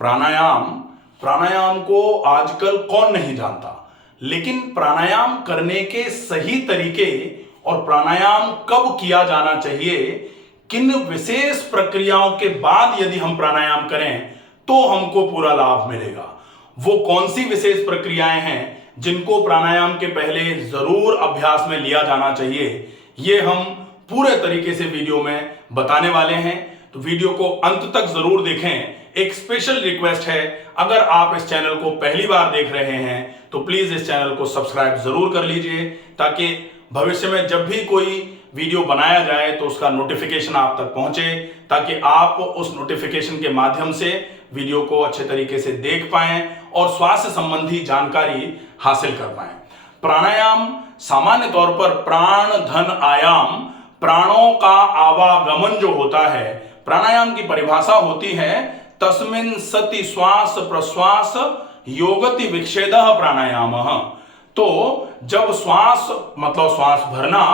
प्राणायाम प्राणायाम को आजकल कौन नहीं जानता, लेकिन प्राणायाम करने के सही तरीके और प्राणायाम कब किया जाना चाहिए, किन विशेष प्रक्रियाओं के बाद यदि हम प्राणायाम करें तो हमको पूरा लाभ मिलेगा, वो कौन सी विशेष प्रक्रियाएं हैं जिनको प्राणायाम के पहले जरूर अभ्यास में लिया जाना चाहिए, ये हम पूरे तरीके से वीडियो में बताने वाले हैं। तो वीडियो को अंत तक जरूर देखें। एक स्पेशल रिक्वेस्ट है, अगर आप इस चैनल को पहली बार देख रहे हैं तो प्लीज इस चैनल को सब्सक्राइब जरूर कर लीजिए, ताकि भविष्य में जब भी कोई वीडियो बनाया जाए तो उसका नोटिफिकेशन आप तक पहुंचे, ताकि आप उस नोटिफिकेशन के माध्यम से वीडियो को अच्छे तरीके से देख पाएं और स्वास्थ्य संबंधी जानकारी हासिल कर पाएं। प्राणायाम सामान्य तौर पर प्राण धन आयाम, प्राणों का आवागमन जो होता है, प्राणायाम की परिभाषा होती है तस्मिन् सति श्वास प्रश्वास योगति विक्षेदः प्राणायामः। तो जब श्वास मतलब श्वास भरना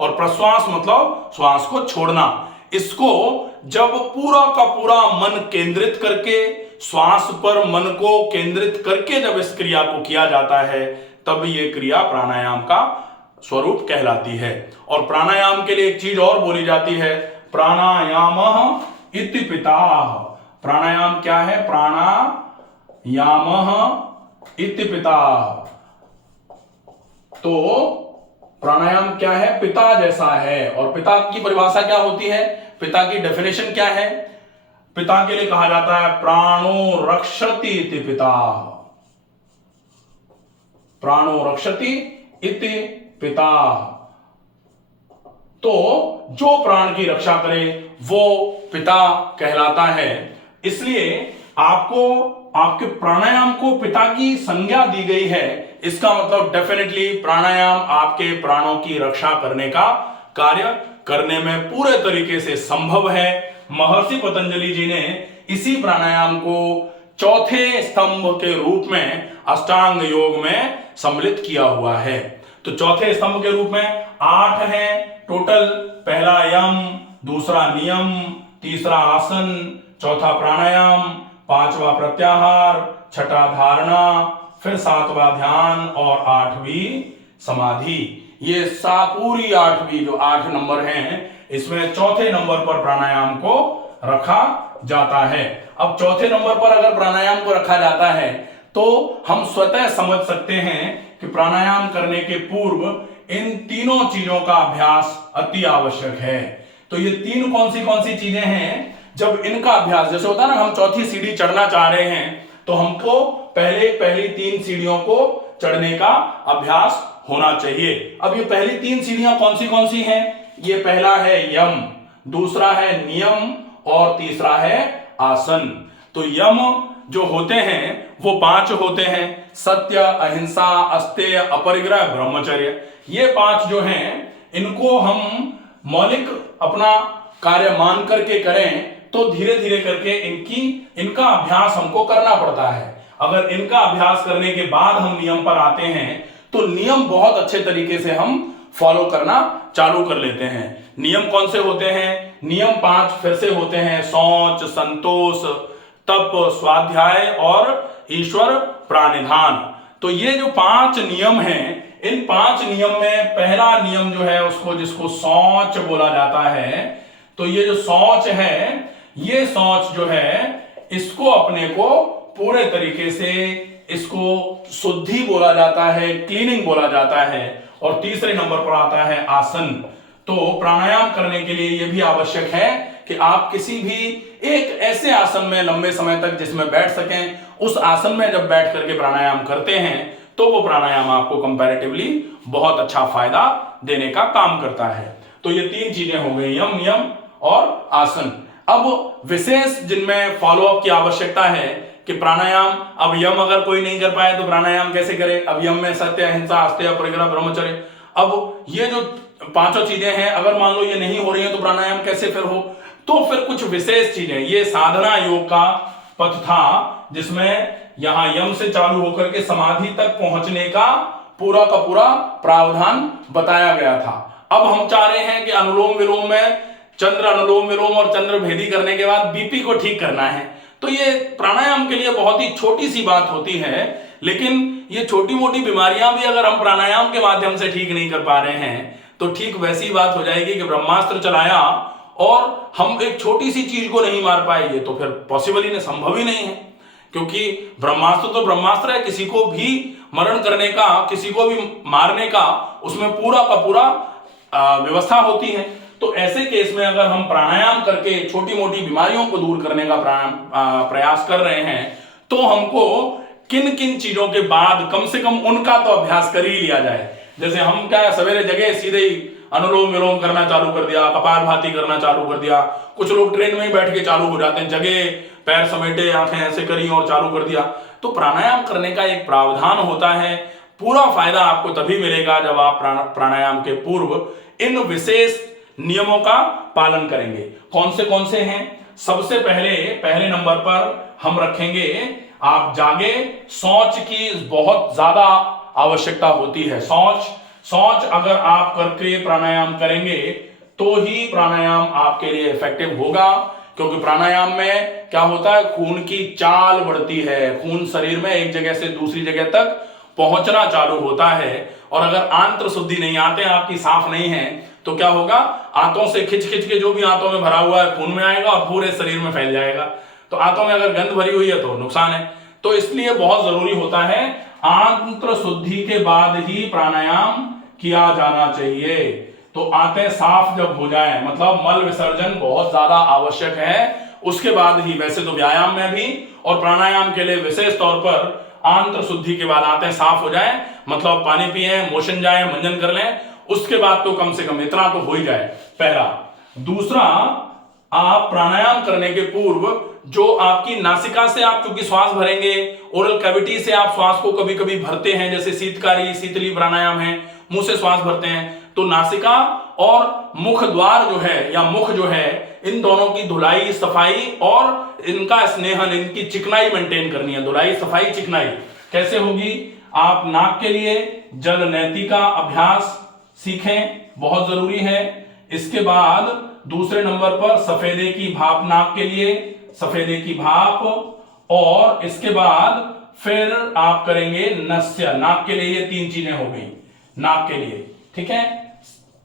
और प्रश्वास मतलब श्वास को छोड़ना, इसको जब पूरा का पूरा मन केंद्रित करके, श्वास पर मन को केंद्रित करके जब इस क्रिया को किया जाता है, तब ये क्रिया प्राणायाम का स्वरूप कहलाती है। और प्राणायाम के लिए एक चीज और बोली जाती है, प्राणायामः इति पिताः। प्राणायाम क्या है? प्राणायामः इति पिताः। तो प्राणायाम क्या है? पिता जैसा है। और पिता की परिभाषा क्या होती है? पिता की डेफिनेशन क्या है? पिता के लिए कहा जाता है प्राणो रक्षति इति पिता। प्राणो रक्षति इति पिता। तो जो प्राण की रक्षा करे वो पिता कहलाता है। इसलिए आपको आपके प्राणायाम को पिता की संज्ञा दी गई है। इसका मतलब डेफिनेटली प्राणायाम आपके प्राणों की रक्षा करने का कार्य करने में पूरे तरीके से संभव है। महर्षि पतंजलि जी ने इसी प्राणायाम को चौथे स्तंभ के रूप में अष्टांग योग में सम्मिलित किया हुआ है। तो चौथे स्तंभ के रूप में 8 हैं टोटल। पहला यम, दूसरा नियम, तीसरा आसन, चौथा प्राणायाम, पांचवा प्रत्याहार, छठा धारणा, फिर 7वां ध्यान और 8वीं समाधि। ये पूरी 8वीं जो 8 नंबर हैं, इसमें चौथे नंबर पर प्राणायाम को रखा जाता है। अब चौथे नंबर पर अगर प्राणायाम को रखा जाता है तो हम स्वतः समझ सकते हैं कि प्राणायाम करने के पूर्व इन तीनों चीजों का अभ्यास अति आवश्यक है। तो ये तीन कौन सी चीजें हैं? जब इनका अभ्यास, जैसे होता है ना, हम चौथी सीढ़ी चढ़ना चाह रहे हैं तो हमको पहली 3 सीढ़ियों को चढ़ने का अभ्यास होना चाहिए। अब ये पहली 3 सीढ़ियां कौन सी हैं? ये पहला है यम, दूसरा है नियम और तीसरा है आसन। तो यम जो होते हैं वो 5 होते हैं, सत्य, अहिंसा, अस्तेय, अपरिग्रह, ब्रह्मचर्य। ये 5 जो हैं, इनको हम मौलिक अपना कार्य मान करके करें तो धीरे धीरे करके इनका अभ्यास हमको करना पड़ता है। अगर इनका अभ्यास करने के बाद हम नियम पर आते हैं तो नियम बहुत अच्छे तरीके से हम फॉलो करना चालू कर लेते हैं। नियम कौन से होते हैं? नियम 5 फिर से होते हैं, शौच, संतोष, तप, स्वाध्याय और ईश्वर प्राणिधान। तो ये जो 5 नियम हैं, इन 5 नियम में पहला नियम जो है उसको, जिसको शौच बोला जाता है, तो ये जो शौच है, ये शौच जो है, इसको अपने को पूरे तरीके से इसको शुद्धि बोला जाता है, क्लीनिंग बोला जाता है। और तीसरे नंबर पर आता है आसन। तो प्राणायाम करने के लिए यह भी आवश्यक है कि आप किसी भी एक ऐसे आसन में लंबे समय तक जिसमें बैठ सकें, उस आसन में जब बैठ करके प्राणायाम करते हैं तो वो प्राणायाम आपको कंपैरेटिवली बहुत अच्छा फायदा देने का काम करता है। तो ये 3 चीजें हो गई, यम, नियम और आसन। अब विशेष जिनमें फॉलोअप की आवश्यकता है कि प्राणायाम, अब यम अगर कोई नहीं कर पाए तो प्राणायाम कैसे करे? अब यम में सत्य, अहिंसा, अस्तेय, अपरिग्रह, ब्रह्मचर्य। अब ये जो 5 चीजें हैं, अगर मान लो ये नहीं हो रही है तो प्राणायाम कैसे फिर हो? तो फिर कुछ विशेष चीजें, ये साधना योग का पथ था जिसमें यहां यम से चालू होकर के समाधि तक पहुंचने का पूरा प्रावधान बताया गया था। अब हम चाह रहे हैं कि अनुलोम विलोम में चंद्र अनुलोम विलोम और चंद्र भेदी करने के बाद बीपी को ठीक करना है। तो तो ये प्राणायाम के लिए बहुत ही छोटी सी बात होती है, लेकिन ये छोटी मोटी बीमारियां भी अगर हम प्राणायाम के माध्यम से ठीक नहीं कर पा रहे हैं तो ठीक वैसी बात हो जाएगी कि ब्रह्मास्त्र चलाया और हम एक छोटी सी चीज को नहीं मार पाए, ये तो फिर पॉसिबल ही नहीं, संभव ही नहीं है। क्योंकि ब्रह्मास्त्र तो ब्रह्मास्त्र है, किसी को भी मरण करने का, किसी को भी मारने का उसमें पूरा का पूरा व्यवस्था होती है। तो ऐसे केस में अगर हम प्राणायाम करके छोटी मोटी बीमारियों को दूर करने का प्रयास कर रहे हैं तो हमको किन किन चीजों के बाद कम से कम उनका तो अभ्यास कर ही लिया जाए। जैसे हम क्या सवेरे जगह सीधे ही अनुलोम विलोम करना चालू कर दिया, कपालभाति करना चालू कर दिया, कुछ लोग ट्रेन में ही बैठ के चालू हो जाते हैं, जगह पैर समेटे आंखें ऐसे करी और चालू कर दिया। तो प्राणायाम करने का एक प्रावधान होता है। पूरा फायदा आपको तभी मिलेगा जब आप प्राणायाम के पूर्व इन विशेष नियमों का पालन करेंगे। कौन से हैं? सबसे पहले नंबर पर हम रखेंगे, आप जागे, शौच की बहुत ज्यादा आवश्यकता होती है। शौच अगर आप करके प्राणायाम करेंगे तो ही प्राणायाम आपके लिए इफेक्टिव होगा। क्योंकि प्राणायाम में क्या होता है, खून की चाल बढ़ती है, खून शरीर में एक जगह से दूसरी जगह तक पहुंचना चालू होता है। और अगर आंत्र शुद्धि नहीं, आते आपकी साफ नहीं है, तो क्या होगा, आंतों से खिंच के जो भी आंतों में भरा हुआ है खून में आएगा और पूरे शरीर में फैल जाएगा। तो आंतों में अगर गंध भरी हुई है तो नुकसान है। तो इसलिए बहुत जरूरी होता है आंत्र शुद्धि के बाद ही प्राणायाम किया जाना चाहिए। तो आंतें साफ जब हो जाए, मतलब मल विसर्जन बहुत ज्यादा आवश्यक है, उसके बाद ही, वैसे तो व्यायाम में भी और प्राणायाम के लिए विशेष तौर पर आंत्र शुद्धि के बाद आंतें साफ हो जाए, मतलब पानी पिए, मोशन जाए, मंजन कर लें, उसके बाद तो कम से कम इतना तो हो ही जाए, पहला। दूसरा, आप प्राणायाम करने के पूर्व जो आपकी नासिका से आप चूंकि श्वास भरेंगे, ओरल कैविटी से आप श्वास को कभी कभी भरते हैं, जैसे शीतकारी शीतली प्राणायाम है, मुंह से श्वास भरते हैं, तो नासिका और मुख द्वार जो है या मुख जो है, इन दोनों की धुलाई सफाई और इनका स्नेहन, इनकी चिकनाई मेंटेन करनी है। धुलाई सफाई चिकनाई कैसे होगी? आप नाक के लिए जल नैति का अभ्यास सीखें, बहुत जरूरी है। इसके बाद दूसरे नंबर पर सफेदे की भाप, नाक के लिए सफेदे की भाप, और इसके बाद फिर आप करेंगे नस्य, नाक के लिए। ये तीन चीजें हो गई नाक के लिए, ठीक है।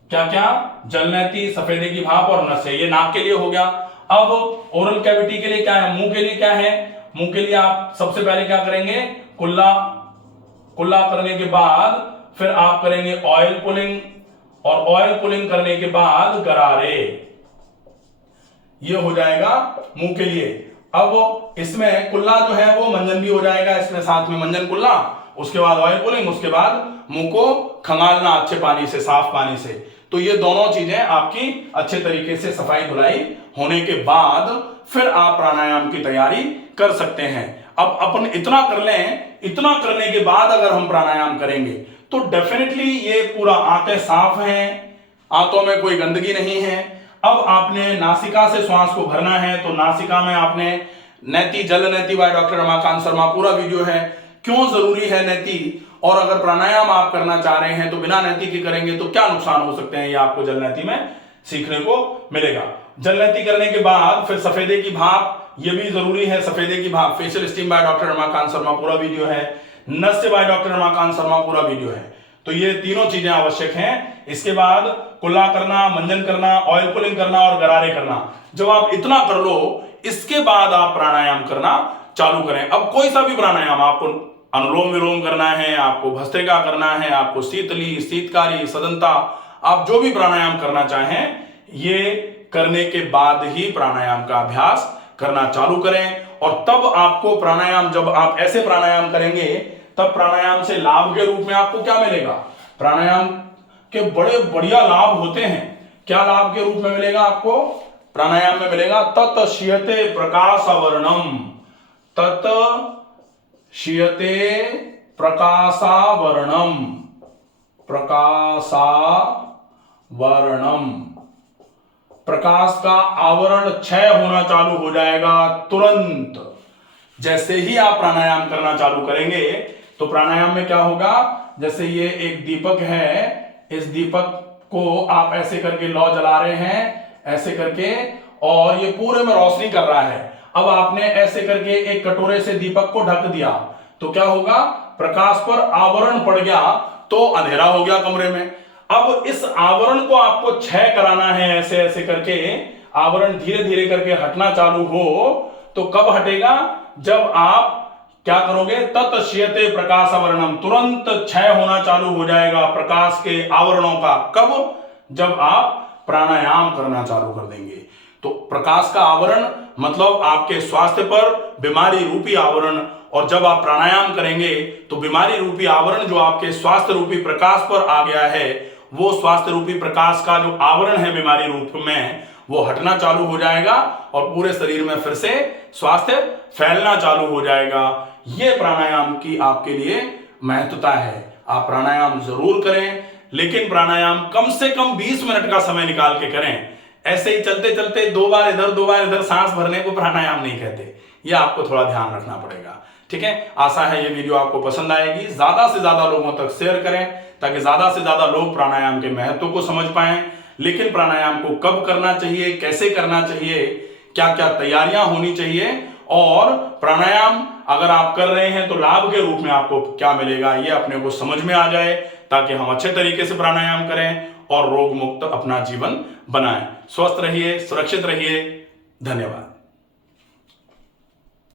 क्या क्या? जलनैति, सफेदे की भाप और नस्य, ये नाक के लिए हो गया। अब ओरल कैविटी के लिए क्या है, मुंह के लिए क्या है? मुंह के लिए आप सबसे पहले क्या करेंगे, कुल्ला करने के बाद फिर आप करेंगे ऑयल पुलिंग, और ऑयल पुलिंग करने के बाद गरारे, ये हो जाएगा मुंह के लिए। अब इसमें कुल्ला जो है वो मंजन भी हो जाएगा, इसमें साथ में मंजन कुल्ला, उसके बाद ऑयल पुलिंग, उसके बाद मुंह को खंगालना अच्छे पानी से, साफ पानी से। तो ये दोनों चीजें आपकी अच्छे तरीके से सफाई धुलाई होने के बाद फिर आप प्राणायाम की तैयारी कर सकते हैं। अब अपन इतना कर लें, इतना करने के बाद अगर हम प्राणायाम करेंगे तो डेफिनेटली ये पूरा आंतें साफ हैं, आंतों में कोई गंदगी नहीं है। अब आपने नासिका से श्वास को भरना है, तो नासिका में आपने नैति, जल नैति बाय डॉक्टर रमाकांत शर्मा, पूरा वीडियो है, क्यों जरूरी है नैति, और अगर प्राणायाम आप करना चाह रहे हैं तो बिना नैति के करेंगे तो क्या नुकसान हो सकते हैं, ये आपको जल नैति में सीखने को मिलेगा। जल नैति करने के बाद फिर सफेदे की भाप, ये भी जरूरी है, सफेदे की भाप, facial steam by doctor Ramakant Sharma, पूरा वीडियो है, नस्य बाय डॉक्टर रमाकांत शर्मा, पूरा वीडियो है। तो ये तीनों चीजें आवश्यक हैं। इसके बाद कुल्ला करना, मंजन करना, ऑयल पुलिंग करना और गरारे करना। जब आप इतना कर लो, इसके बाद आप प्राणायाम करना चालू करें। अब कोई सा भी प्राणायाम, आपको अनुलोम विलोम करना है, आपको भस्त्रिका करना है, आपको शीतली, शीतकारी, सदंता, आप जो भी प्राणायाम करना चाहें, ये करने के बाद ही प्राणायाम का अभ्यास करना चालू करें। और तब आपको प्राणायाम, जब आप ऐसे प्राणायाम करेंगे तब प्राणायाम से लाभ के रूप में आपको क्या मिलेगा? प्राणायाम के बड़े बढ़िया लाभ होते हैं। क्या लाभ के रूप में मिलेगा आपको? प्राणायाम में मिलेगा तत् शियते प्रकाशवर्णम, तत् शियते प्रकाशावर्णम, प्रकाशावर्णम, प्रकाश का आवरण क्षय होना चालू हो जाएगा तुरंत। जैसे ही आप प्राणायाम करना चालू करेंगे तो प्राणायाम में क्या होगा, जैसे ये एक दीपक है, इस दीपक को आप ऐसे करके लौ जला रहे हैं, ऐसे करके, और ये पूरे में रोशनी कर रहा है। अब आपने ऐसे करके एक कटोरे से दीपक को ढक दिया तो क्या होगा, प्रकाश पर आवरण पड़ गया तो अंधेरा हो गया कमरे में। अब इस आवरण को आपको क्षय कराना है, ऐसे ऐसे करके आवरण धीरे धीरे करके हटना चालू हो तो कब हटेगा, जब आप क्या करोगे, तत्क्षयते प्रकाश आवरणम, तुरंत क्षय होना चालू हो जाएगा प्रकाश के आवरणों का। कब, जब आप प्राणायाम करना चालू कर देंगे। तो प्रकाश का आवरण मतलब आपके स्वास्थ्य पर बीमारी रूपी आवरण, और जब आप प्राणायाम करेंगे तो बीमारी रूपी आवरण जो आपके स्वास्थ्य रूपी प्रकाश पर आ गया है, वो स्वास्थ्य रूपी प्रकाश का जो आवरण है बीमारी रूप में, वो हटना चालू हो जाएगा और पूरे शरीर में फिर से स्वास्थ्य फैलना चालू हो जाएगा। ये प्राणायाम की आपके लिए महत्वता है। आप प्राणायाम जरूर करें, लेकिन प्राणायाम कम से कम 20 मिनट का समय निकाल के करें। ऐसे ही चलते चलते 2 बार इधर 2 बार इधर सांस भरने को प्राणायाम नहीं कहते। ये आपको थोड़ा ध्यान रखना पड़ेगा। ठीक है, आशा है ये वीडियो आपको पसंद आएगी। ज्यादा से ज्यादा लोगों तक शेयर करें ताकि ज्यादा से ज्यादा लोग प्राणायाम के महत्व को समझ पाएं। लेकिन प्राणायाम को कब करना चाहिए, कैसे करना चाहिए, क्या क्या तैयारियां होनी चाहिए, और प्राणायाम अगर आप कर रहे हैं तो लाभ के रूप में आपको क्या मिलेगा, ये अपने को समझ में आ जाए, ताकि हम अच्छे तरीके से प्राणायाम करें और रोग मुक्त अपना जीवन बनाएं। स्वस्थ रहिए, सुरक्षित रहिए। धन्यवाद।